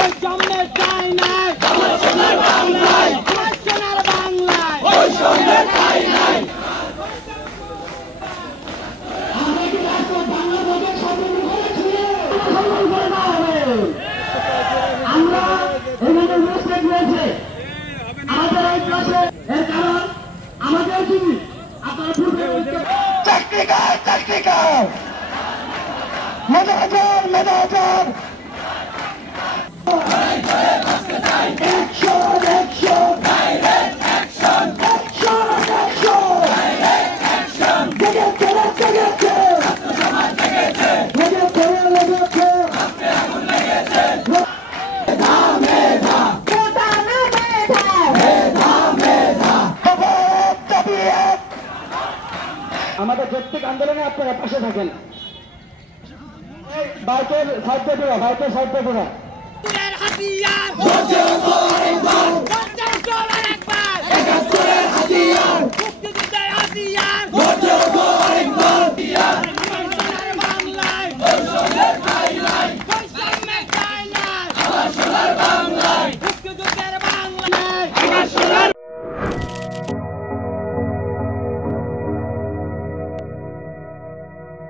ওই জন্মের ঠাই নাই আমার সোনার বাংলায়, আমার সোনার বাংলায় ওই জন্মের ঠাই নাই। আমরা এখানে উপস্থিত রয়েছে আমাদের এই ক্লাসে, এর কারণ আমাদের যিনি আপনারা আমাদের প্রত্যেক আন্দোলনে আপনারা পাশে থাকেন। ভারতের সাহিত্যগুলা, ভারতের সাহিত্যগুলা